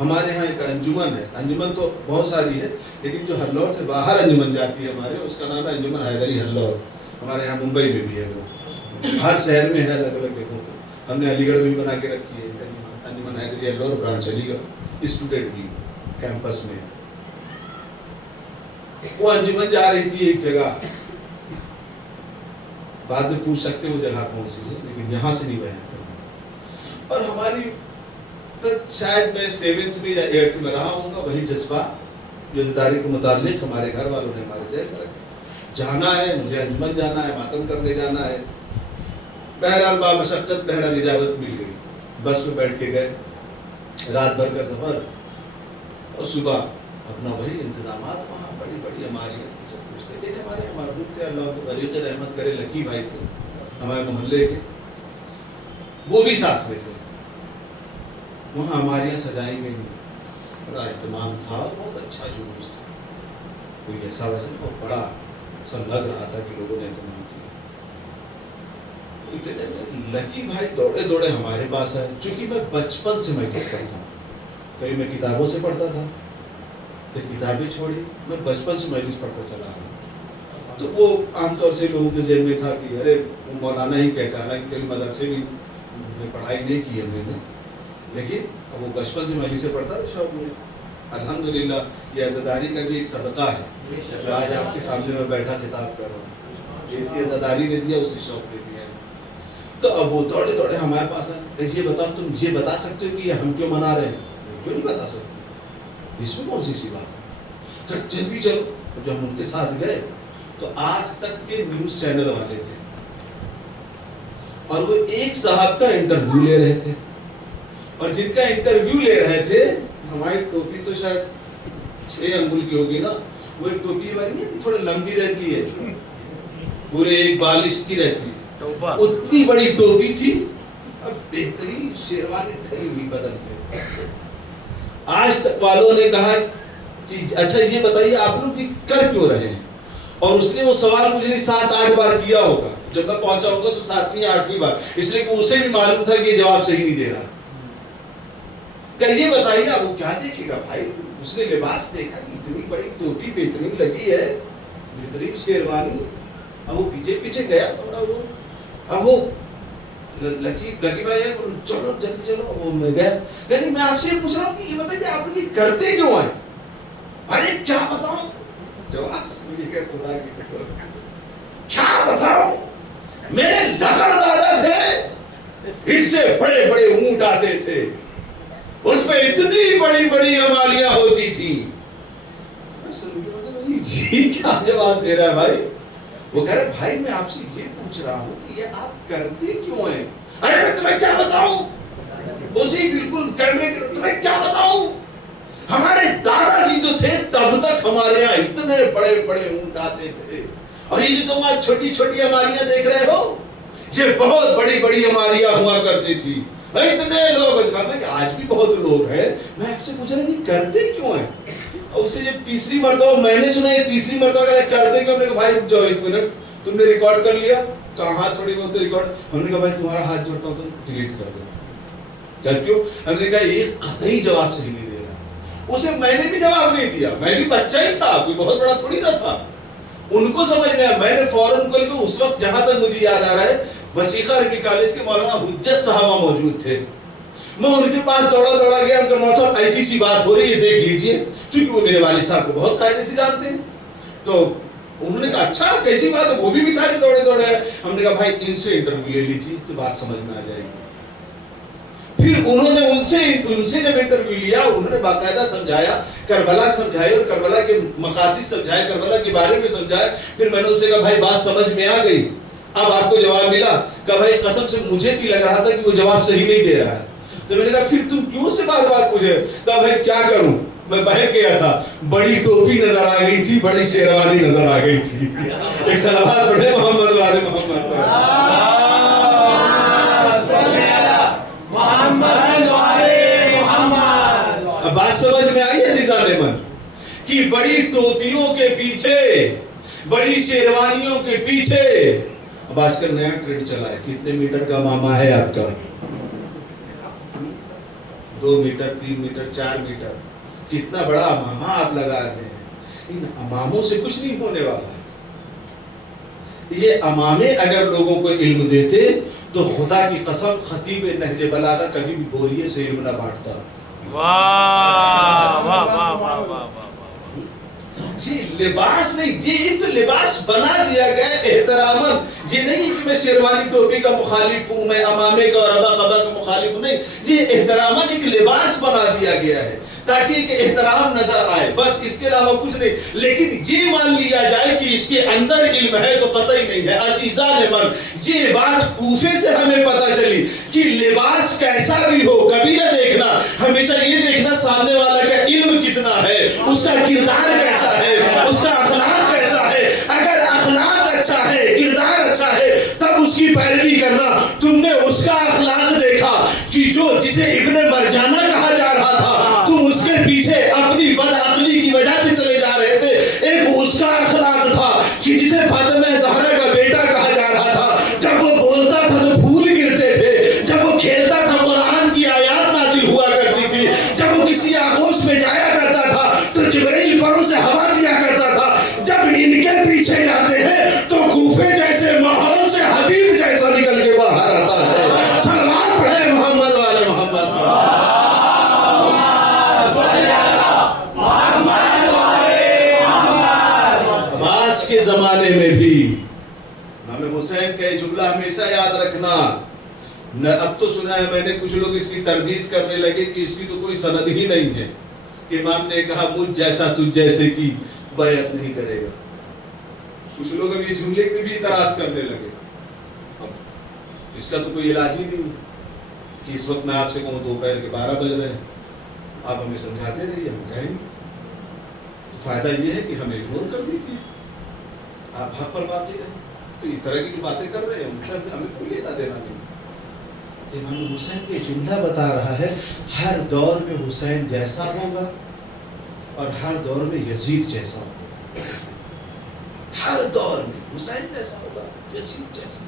ہمارے ہاں ایک انجمن ہے، انجمن تو بہت ساری ہے لیکن جو ہلور سے باہر انجمن جاتی ہے ہمارے، اس کا نام ہے انجمن حیدری ہلور. ہمارے یہاں ممبئی میں بھی ہے، وہ ہر شہر میں ہے الگ الگ جگہوں پہ. ہم نے علی گڑھ میں بھی بنا کے رکھی ہے انجمن حیدری ہلور برانچ علی گڑھ، اسٹوڈنٹ بھی کیمپس میں. وہ انجمن جا رہی تھی ایک جگہ، بعد میں پوچھ سکتے وہ جگہ کون سی ہے لیکن یہاں سے نہیں بیان کروں. اور ہماری شاید میں 7th میں یا 8th میں رہا ہوں گا، وہی جذبہ جذبداری کے متعلق ہمارے گھر والوں نے ہمارے ذہن میں رکھا، جانا ہے مجھے انجمن جانا ہے، ماتم کرنے جانا ہے. بہرحال بامشقت بہرحال اجازت مل گئی، بس میں بیٹھ کے گئے، رات بھر کا سفر، اور صبح اپنا وہی انتظامات، وہاں بڑی بڑی عماریت تھی، سب کچھ تھے. ایک ہمارے مرحوم تھے، اللہ کو غریق رحمت کرے، لکی بھائی تھے ہمارے محلے کے، وہ بھی ساتھ میں تھے. وہاں ہماریاں سجائی گئی، بڑا اہتمام تھا، بہت اچھا جلوس تھا. کوئی ایسا ویسا بہت بڑا سب لگ رہا تھا کہ لوگوں نے اہتمام کیا. اتنے میں لکی بھائی دوڑے دوڑے ہمارے پاس آئے. چونکہ میں بچپن سے مجلس پڑھتا ہوں، کبھی میں کتابوں سے پڑھتا تھا، پھر کتابیں چھوڑی، میں بچپن سے مجلس پڑھتا چلا رہا ہوں. تو وہ عام طور سے لوگوں کے ذہن میں تھا کہ ارے وہ مولانا ہی کہتا ہے، کبھی مدرسے بھی پڑھائی نہیں کی ہے میں نے، لیکن وہ بچپن سے مجلس سے پڑھتا ہے شوق میں. الحمدللہ یہ عزاداری کا بھی ایک صدقہ ہے جو آج آپ کے سامنے میں بیٹھا کتاب کر رہا ہوں، اسی عزاداری نے دیا، اسی شوق نے دیا ہے. تو اب وہ دوڑے دوڑے ہمارے پاس آئے، کہ یہ بتاؤ تم یہ بتا سکتے ہو کہ یہ ہم کیوں منا رہے ہیں؟ کیوں نہیں بتا سکتے، اس میں کون سی بات ہے، کہ جلدی چلو. جب ہم ان کے ساتھ گئے تو آج تک کے نیوز چینل والے تھے اور وہ ایک صاحب کا انٹرویو لے رہے تھے، اور جن کا انٹرویو لے رہے تھے، ہماری ٹوپی تو شاید 6 انگل کی ہوگی نا، وہ ایک ٹوپی والی نہیں تھی، تھوڑی لمبی رہتی ہے، پورے 1 بالش کی رہتی ہے، اتنی بڑی ٹوپی تھی، اور بہترین شیروانی ڈھلی ہوئی بدن پہ. آج تک والوں نے کہا کہ اچھا یہ بتائیے آپ لوگ کر کیوں رہے ہیں؟ اور اس نے وہ سوال مجھے 7-8 بار کیا ہوگا، جب میں پہنچا ہوگا تو 7ویں یا 8ویں بار، اس لیے کہ اسے بھی معلوم تھا کہ یہ جواب صحیح نہیں دے رہا. کہ یہ بتائیے اب وہ کیا دیکھے گا بھائی، اس نے لباس دیکھا کہ اتنی بڑی ٹوپی بہترین لگی ہے، بہترین شیروانی. اب وہ پیچھے پیچھے گیا تھوڑا، وہ اب وہ لکی بھائی ہے، چلو جلدی چلو. وہ میں گیا، لیکن میں آپ سے یہ پوچھ رہا ہوں کہ یہ بتائیے آپ لوگ یہ کرتے کیوں ہیں؟ ارے کیا بتاؤں، جواب سنیے گا خدا کی قسم، کیا بتاؤں، میرے لکڑ دادا تھے، اس سے بڑے بڑے اونٹ آتے تھے، اس پہ اتنی بڑی بڑی عمالیاں ہوتی تھی. جی کیا جواب دے رہا ہے بھائی؟ وہ کہہ رہے بھائی میں آپ سے یہ پوچھ رہا ہوں کہ یہ آپ کرتے کیوں ہیں؟ ارے میں تمہیں کیا بتاؤں، اسی بالکل کیمرے کے تمہیں کیا بتاؤں، ہمارے دادا جی جو تھے تب تک ہمارے یہاں اتنے بڑے بڑے اونٹ آتے تھے، اور یہ جو تم آج چھوٹی چھوٹی عماریاں دیکھ رہے ہو، یہ بہت بڑی بڑی عماریاں ہوا کرتی تھی، اتنے لوگ. آج بھی بہت لوگ ہیں. میں آپ سے پوچھ رہا ہوں کرتے کیوں ہیں؟ اور اس سے جب تیسری مرتبہ میں نے سنا، یہ تیسری مرتبہ کرتے کیوں، ہم نے کہا بھائی رک جاؤ 1 منٹ، تم نے ریکارڈ کر لیا؟ کہاں تھوڑی بہت ریکارڈ. ہم نے کہا بھائی تمہارا ہاتھ جوڑتا ہوں تم ڈیلیٹ کر دو. کیا کیوں؟ ہم نے کہا یہ قطعی جواب صحیح نہیں دے رہا. اسے میں نے بھی جواب نہیں دیا، میں بھی بچہ ہی تھا، کوئی بہت بڑا تھوڑی نہ تھا. ان کو سمجھ میں آیا، میں نے فوراً کل کو اس وقت جہاں تک مجھے یاد آ رہا ہے وسیقہ عربی کالج کے مولانا حجت صاحبہ موجود تھے. میں ان کے پاس دوڑا گیا، ان کا مولانا صاحب ایسی سی بات ہو رہی ہے دیکھ لیجئے، چونکہ وہ میرے والد صاحب کو بہت قاعدے سے جانتے ہیں. تو انہوں نے کہا اچھا کیسی بات ہے، وہ بھی بیچارے دوڑے ہیں. ہم نے کہا بھائی ان سے انٹرویو لے لیجیے تو بات سمجھ میں آ جائے گی. پھر انہوں نے ان سے جب انٹرویو لیا، انہوں نے باقاعدہ سمجھایا، کربلا سمجھائی اور کربلا کے مقاصد سمجھائے، کربلا کے بارے میں سمجھایا. پھر میں نے اسے کہا بھائی بات سمجھ میں آ گئی. اب آپ کو جواب ملا کہ بھائی قسم سے مجھے بھی لگ رہا تھا کہ وہ جواب صحیح نہیں دے رہا ہے. تو میں نے کہا پھر تم کیوں سے بار بار پوچھے؟ کہا بھائی کیا کروں، میں بہک گیا تھا، بڑی ٹوپی نظر آ گئی تھی، بڑی شیروانی نظر آ گئی تھی. ایک صلوات پڑھے محمد والے محمد پر. اب بات سمجھ میں آئی عزیزان من کہ بڑی ٹوپیوں کے پیچھے، بڑی شیروانیوں کے پیچھے. اب آج کل نیا ٹرینڈ چلا ہے، کتنے میٹر کا ماما ہے آپ کا؟ 2 میٹر، 3 میٹر، 4 میٹر. کتنا بڑا امامہ آپ لگا رہے ہیں. ان اماموں سے کچھ نہیں ہونے والا. یہ امامے اگر لوگوں کو علم دیتے تو خدا کی قسم خطیب نہج بلاغہ کبھی بھی بوریے سے علم نہ بانٹتا. واہ واہ واہ واہ واہ. یہ لباس نہیں، یہ ایک تو لباس بنا دیا گیا احتراماً. یہ نہیں کہ میں شیروانی ٹوپی کا مخالف ہوں، میں امامے کا اور ابا قبا کا مخالف ہوں، نہیں. یہ احتراماً ایک لباس بنا دیا گیا ہے تاکہ ایک احترام نظر آئے، بس اس کے علاوہ کچھ نہیں. لیکن یہ مان لیا جائے کہ اس کے اندر علم ہے تو قطعی نہیں ہے. عزیزان من، یہ بات کوفے سے ہمیں پتہ چلی کہ لباس کیسا بھی ہو کبھی نہ دیکھنا، ہمیشہ یہ دیکھنا سامنے والا کا علم کتنا ہے، اس کا کردار کیسا ہے، اس کا اخلاق کیسا ہے. اگر اخلاق اچھا ہے، کردار اچھا ہے، تب اس کی پیروی کرنا. تم نے اس کا اخلاق دیکھا کہ جسے ابن مرجانہ کہا جا رہا تھا، تم اس کے پیچھے اپنی بد عقلی کی وجہ سے چلے جا رہے تھے. ایک اس کا اخلاق تھا کہ جسے فاطمہ زہرا کا بیٹا کہا جا رہا تھا، جب وہ بولتا تھا تو پھول گرتے تھے، جب وہ کھیلتا تھا قرآن کی آیات نازل ہوا کرتی تھی، جب وہ کسی آغوش میں جایا کرتا تھا تو جبرائیل پروں سے ہوا دیا کرتا تھا. جب ان کے پیچھے جاتے ہیں تو کوفے جیسے ماحول سے حبیب جیسا نکل کے باہر آتا ہے. سلام پڑھے محمد والے محمد. عباس کے زمانے میں بھی امام حسین کا یہ جملہ ہمیشہ یاد رکھنا. اب تو سنا ہے میں نے کچھ لوگ اس کی تردید کرنے لگے کہ اس کی تو کوئی سند ہی نہیں ہے کہ امام نے کہا مجھ جیسا تجھ جیسے کی بیعت نہیں کرے گا. کچھ لوگ اب یہ جملے پہ بھی اعتراض کرنے لگے. اب اس کا تو کوئی علاج ہی نہیں کہ اس وقت میں آپ سے کہوں دوپہر کے 12 بج رہے ہیں، آپ ہمیں سمجھاتے رہیے، ہم کہیں گے. تو فائدہ یہ ہے کہ ہمیں اگنور کر دیجیے، آپ حق پر باقی رہیں. تو اس طرح کی جو باتیں کر رہے ہیں ہمیں کوئی لینا دینا نہیں. امام حسین کے جملہ بتا رہا ہے ہر دور میں حسین جیسا ہوگا اور ہر دور میں یزید جیسا ہوگا. ہر دور میں حسین جیسا ہوگا، یزید جیسا.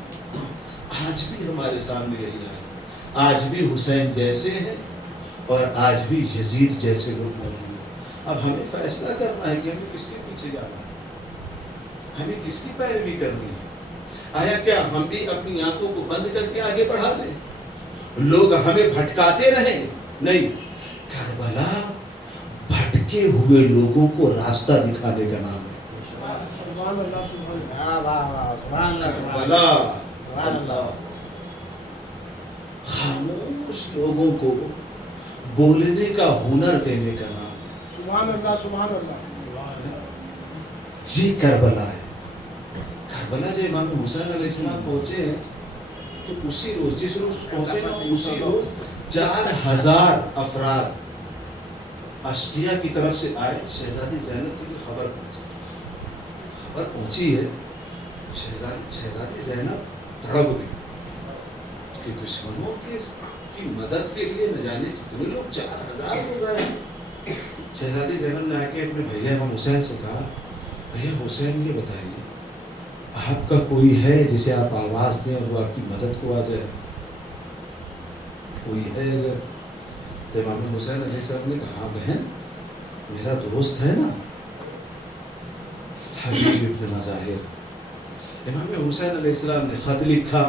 آج بھی ہمارے سامنے یہی ہے، آج بھی حسین جیسے ہیں اور آج بھی یزید جیسے لوگ موجود ہیں. اب ہمیں فیصلہ کرنا ہے کہ ہمیں کس کے پیچھے جانا ہے، ہمیں کس کی پیروی کرنی ہے. آیا کیا ہم بھی اپنی آنکھوں کو بند کر کے آگے بڑھا لیں، لوگ ہمیں بھٹکاتے رہیں؟ نہیں، کربلا بھٹکے ہوئے لوگوں کو راستہ دکھانے کا نام ہے. کربلا خاموش لوگوں کو بولنے کا ہنر دینے کا نام ہے. سبحان اللہ سبحان اللہ. جی کربلا ہے. کربلا جو امام حسین علیہ السلام پہنچے ہیں تو اسی روز، جس روز پہنچے نا اسی روز 4000 افراد اشقیہ کی طرف سے آئے. شہزادی زینب تک خبر پہنچی ہے. شہزادی زینب تڑپ گئی کہ دشمنوں کی مدد کے لیے نہ جانے کتنے لوگ 4000 ہو گئے. شہزادی زینب نے آ کے اپنے بھیا امام حسین سے کہا بھیا حسین یہ بتائیے آپ کا کوئی ہے جسے آپ آواز دیں اور وہ آپ کی مدد کو آ جائے؟ کوئی ہے اگر؟ تو امام حسین علیہ السلام نے کہا بہن میرا دوست ہے نا حبیب ابن مظاہر. امام حسین علیہ السلام نے خط لکھا.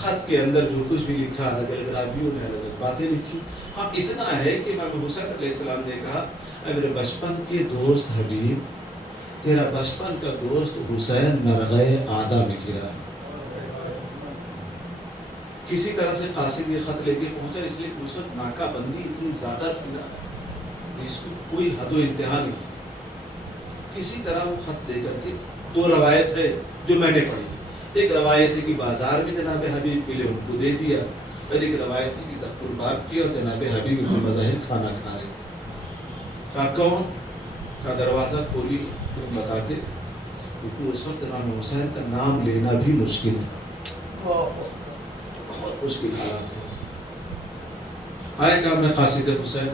خط کے اندر جو کچھ بھی لکھا الگ الگ راویوں نے الگ الگ باتیں لکھی. ہاں اتنا ہے کہ امام حسین علیہ السلام نے کہا اے میرے بچپن کے دوست حبیب، تیرا بچپن کا دوست حسین مرغے آدھا میں گرا ہے. کسی طرح سے قاصد یہ خط لے کے پہنچا، اس لیے اس وقت ناکہ بندی اتنی زیادہ تھی نا جس کو کوئی حد و انتہا نہیں تھی. کسی طرح وہ خط لے کر کے، 2 روایت ہے جو میں نے پڑھی. ایک روایت ہے کہ بازار میں جناب حبیب ملے، ان کو دے دیا، اور ایک روایت ہے کہ دخل الباب کی اور جناب حبیب ابن مظاہر کھانا کھا رہے تھے. کہا کون؟ کا دروازہ کھولی تو بتاتے، کیونکہ اس وقت امام حسین کا نام لینا بھی مشکل تھا، بہت مشکل حالات تھے. آئے کہا میں قاصد حسین،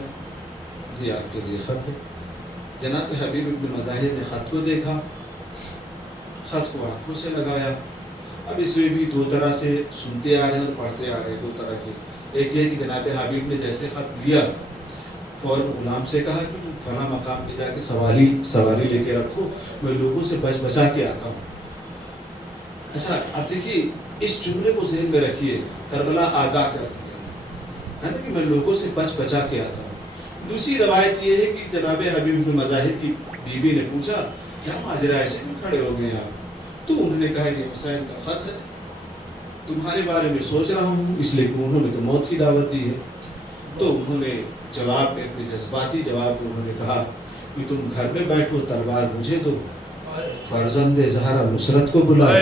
جی آپ کے لیے خط ہے. جناب حبیب ابن مظاہر نے خط کو دیکھا، خط کو آنکھوں سے لگایا. اب اس میں بھی دو طرح سے سنتے آ رہے ہیں اور پڑھتے آ رہے ہیں، دو طرح کے. ایک یہ کہ جناب حبیب نے جیسے خط لیا فوراً غلام سے کہا کہ تم فلاں مقام پہ جا کے سواری لے کے رکھو، میں لوگوں سے بچا کے آتا ہوں. اچھا اب دیکھیے اس جملے کو ذہن میں رکھیے، کربلا آگاہ کرتی ہے نا کہ میں لوگوں سے بچا کے آتا ہوں. دوسری روایت یہ ہے کہ جناب حبیب بن مظاہر کی بیوی نے پوچھا کیا ماجرا ایسے میں کھڑے ہو گئے آپ؟ تو انہوں نے کہا یہ حسین کا خط ہے، تمہارے بارے میں سوچ رہا ہوں، اس لیے کہ انہوں نے تو موت کی دعوت دی ہے. تو انہوں نے جواب میں اپنے جذباتی جواب میں انہوں نے کہا کہ تم گھر میں بیٹھو، تلوار مجھے دو، فرزند زہرا نصرت کو بلاؤ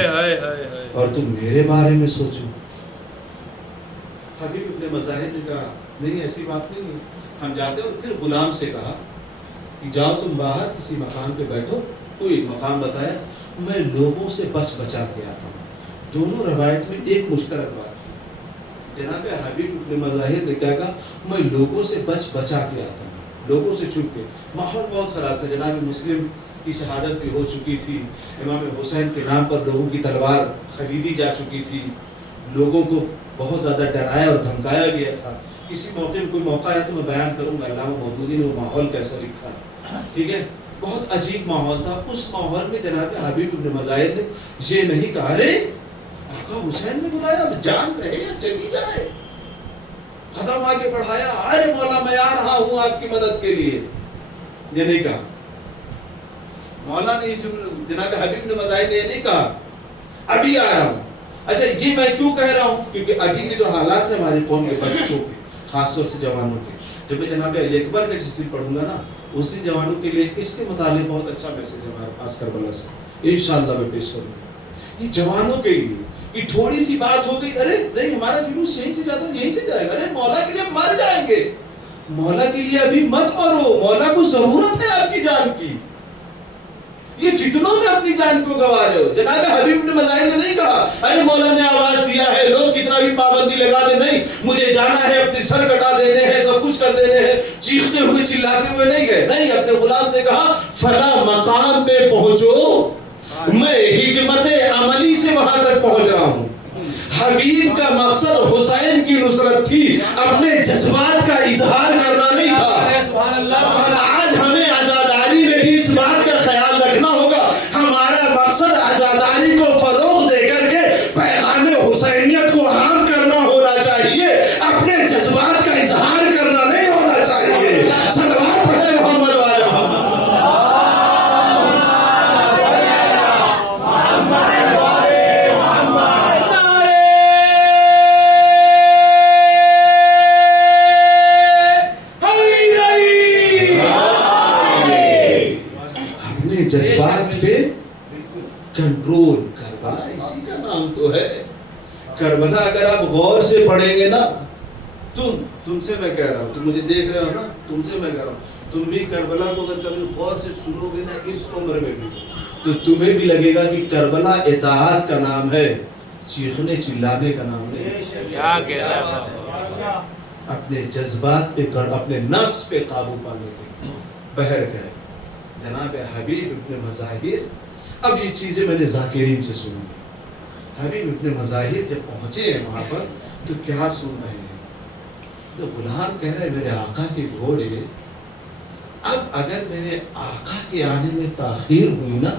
اور تم میرے بارے میں سوچو. حبیب ابن مظاہر نے کہا نہیں ایسی بات نہیں ہے، ہم جاتے ہیں. اور پھر غلام سے کہا کہ جاؤ تم باہر کسی مقام پہ بیٹھو. کوئی مقام بتایا، میں لوگوں سے بچا کے آتا ہوں. دونوں روایت میں ایک مشترک بات تھی. جناب حبیب ابن مظاہر نے کہا میں لوگوں سے بچا کے آتا ہوں، لوگوں سے چھپ کے. ماحول بہت خراب تھا، جناب مسلم کی شہادت بھی ہو چکی تھی، امام حسین کے نام پر لوگوں کی تلوار خریدی جا چکی تھی، لوگوں کو بہت زیادہ ڈرایا اور دھمکایا گیا تھا. کسی موقع میں کوئی موقع ہے تو میں بیان کروں گا علامہ مودودی نے وہ ماحول کیسا لکھا ہے. ٹھیک ہے، بہت عجیب ماحول تھا. اس ماحول میں جناب حبیب ابن مظاہر نے یہ نہیں کہا ارے آقا حسین نے بلایا اب جان رہے یا چلی جائے، قدم آگے بڑھایا، ارے مولا میں آ رہا ہوں آپ کی مدد کے لیے، یہ نہیں کہا. مولا نے جناب حبیب ابن مظاہر نے یہ نہیں کہا ابھی آیا ہوں. اچھا جی میں کیوں کہہ رہا ہوں؟ کیونکہ ابھی کے جو حالات ہیں ہماری قوم کے بچوں کے، خاص طور سے جوانوں کے، جب میں جناب علی اکبر کا جس دن پڑھوں گا نا اس دن جوانوں کے لیے اس کے متعلق بہت اچھا میسج ہے ہمارے پاس کربلا سے، انشاءاللہ میں پیش کروں گا. یہ جوانوں کے لیے کہ تھوڑی سی بات ہو گئی، ارے نہیں ہمارا جلوس یہیں سے جاتا یہیں سے جائے گا، ارے مولا کے لیے مر جائیں گے. مولا کے لیے ابھی مت مرو، مولا کو ضرورت ہے آپ کی جان کی. یہ فتنوں میں اپنی جان کو گوا رہے ہو. جناب حبیب نے مظاہر نے نہیں کہا ارے مولا نے آواز دیا ہے لوگ کتنا بھی پابندی لگا دے، نہیں مجھے جانا ہے، اپنے سر کٹا دینے ہیں، سب کچھ کر دینے ہیں. چیختے ہوئے چلاتے ہوئے نہیں گئے، نہیں اپنے غلام سے کہا فلاں مقام پہ پہنچو، میں حکمت عملی سے وہاں تک پہنچ رہا ہوں. حبیب کا مقصد حسین کی نصرت تھی، اپنے جذبات کا اظہار کرنا نہیں تھا. آج ہمیں عزاداری میں بھی اس بات کا خیال رکھنا ہوگا، ہمارا مقصد عزاداری کو فروغ دے کر کے پیغام حسینیت کو عام کرنا ہونا چاہیے، اپنے جذبات کا اظہار کرنا نہیں ہونا چاہیے. صلوات پڑھے محمد والا. جذبات پہ کنٹرول، کربلا اسی کا نام تو ہے. کربلا اگر آپ غور سے پڑھیں گے نا، تم سے میں کہہ رہا ہوں، تم مجھے دیکھ رہے ہو نا، تم سے میں کہہ رہا ہوں، تم بھی کربلا کو اگر کبھی غور سے سنو گے نا اس عمر میں بھی، تو تمہیں بھی لگے گا کہ کربلا اطاعت کا نام ہے، چیخنے چلانے کا نام نہیں. کیا کہہ رہا ہے؟ اپنے جذبات پہ، اپنے نفس پہ قابو پانے کے بہر گئے جناب حبیب ابن مظاہر. اب یہ چیزیں میں نے ذاکرین سے سنی. حبیب ابن مظاہر جب پہنچے ہیں وہاں پر تو کیا سن رہے ہیں؟ تو غلام کہہ رہے میرے آقا کے گھوڑے، اب اگر میرے آقا کے آنے میں تاخیر ہوئی نا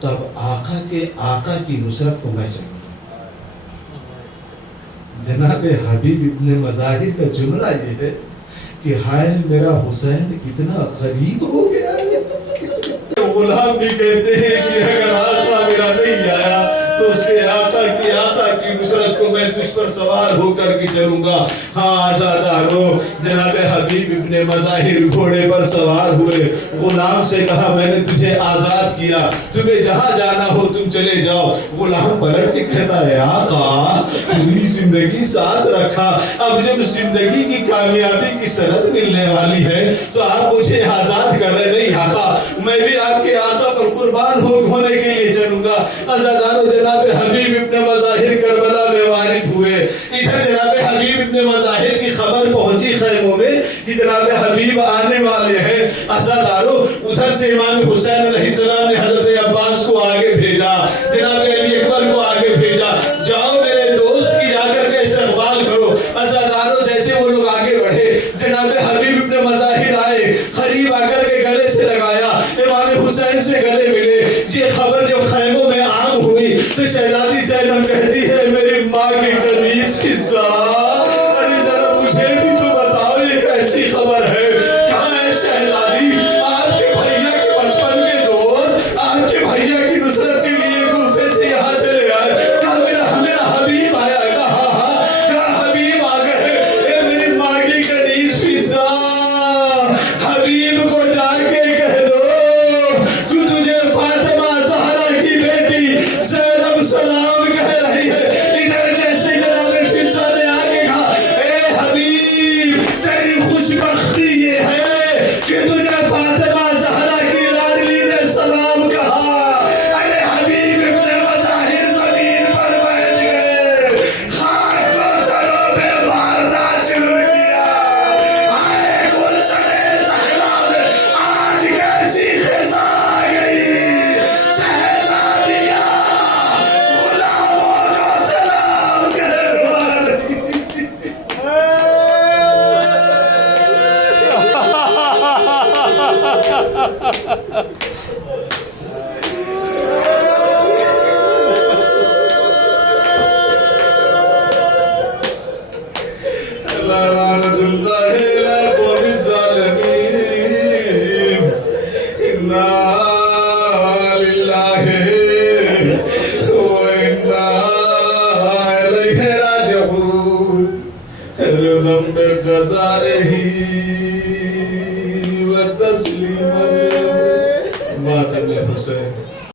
تو اب آقا کی نصرت کو میں چاہوں گا. جناب حبیب ابن مظاہر کا جملہ یہ ہے کہ ہائے میرا حسین کتنا غریب ہو گیا ہے. غلام بھی کہتے ہیں کہ اگر آقا میرا نہیں آیا تو اس کے آقا کی نصرت قیامت کو میں تجھ پر سوار ہو کر کے چلوں گا۔ ہاں آزادارو، جناب حبیب ابن مظاہر گھوڑے پر سوار ہوئے، غلام سے کہا میں نے تجھے آزاد کیا، تمہیں جہاں جانا ہو تم چلے جاؤ۔ غلام پلٹ کے کہتا ہے آقا پوری زندگی ساتھ رکھا، اب جب زندگی کی کامیابی کی سند ملنے والی ہے تو آپ مجھے آزاد کر رہے نہیں آقا، میں بھی آپ کے آقا پر قربان ہونے کے لیے چلوں گا۔ عزادارو جناب حبیب ابن مظاہر کربلا میں وارد ہوئے، ادھر جناب حبیب ابن مظاہر کی خبر پہنچی خیموں میں کہ جناب حبیب آنے والے ہیں۔ عزادارو ادھر سے امام حسین علیہ السلام نے حضرت عباس کو آگے بھیجا، جناب علی اکبر کو آگے بھیجا، جاؤ میرے دوست کی جا کر کے استقبال کرو۔ عزادارو جیسے وہ لوگ آگے بڑھے، جناب حبیب ابن مظاہر آئے، قریب آ کر کے گلے سے لگایا، امام حسین سے گلے ملے۔ یہ خبر جب خیموں میں عام ہوئی تو شہزادی زینب کہتی ہے میری ماں کی کنیز کی ذات، ارے ذرا مجھے بھی تو بتاؤ یہ کیسی خبر ہے؟ کہاں ہے شہزادی؟ آپ کے بھیا کے بچپن کے دوست آپ کے بھیا کی نصرت کے لیے کوفے سے یہاں چلے آئے، کہا میرا حبیب آیا، کہا حبیب آ گئے، اے میری ماں کی کنیز کی ذات، حبیب کو جا کے کہہ دو کہ تجھے فاطمہ زہرا کی بیٹی زینب سلام کہہ رہی ہے۔ ادھر جیسے جناب فضا نے آگے کہا اے حبیب تیری خوش بختی یہ ہے کہ تجھے فاطمہ زہرا کی لاڈلی نے سلام کہا۔ ارے حبیب ابن مظاہر زمین پر بیٹھ گئے، خاک کو سروں پہ مارنا شروع کیا۔ آئے گلشن زہرا میں آج کیسی خزاں آ گئی، شہزادیاں غلاموں کو سلام کروا رہی۔ لعنت اللہ علی قوم الظالمین، انا للہ وانا الیہ راجعون، ہر ذنب قضائہ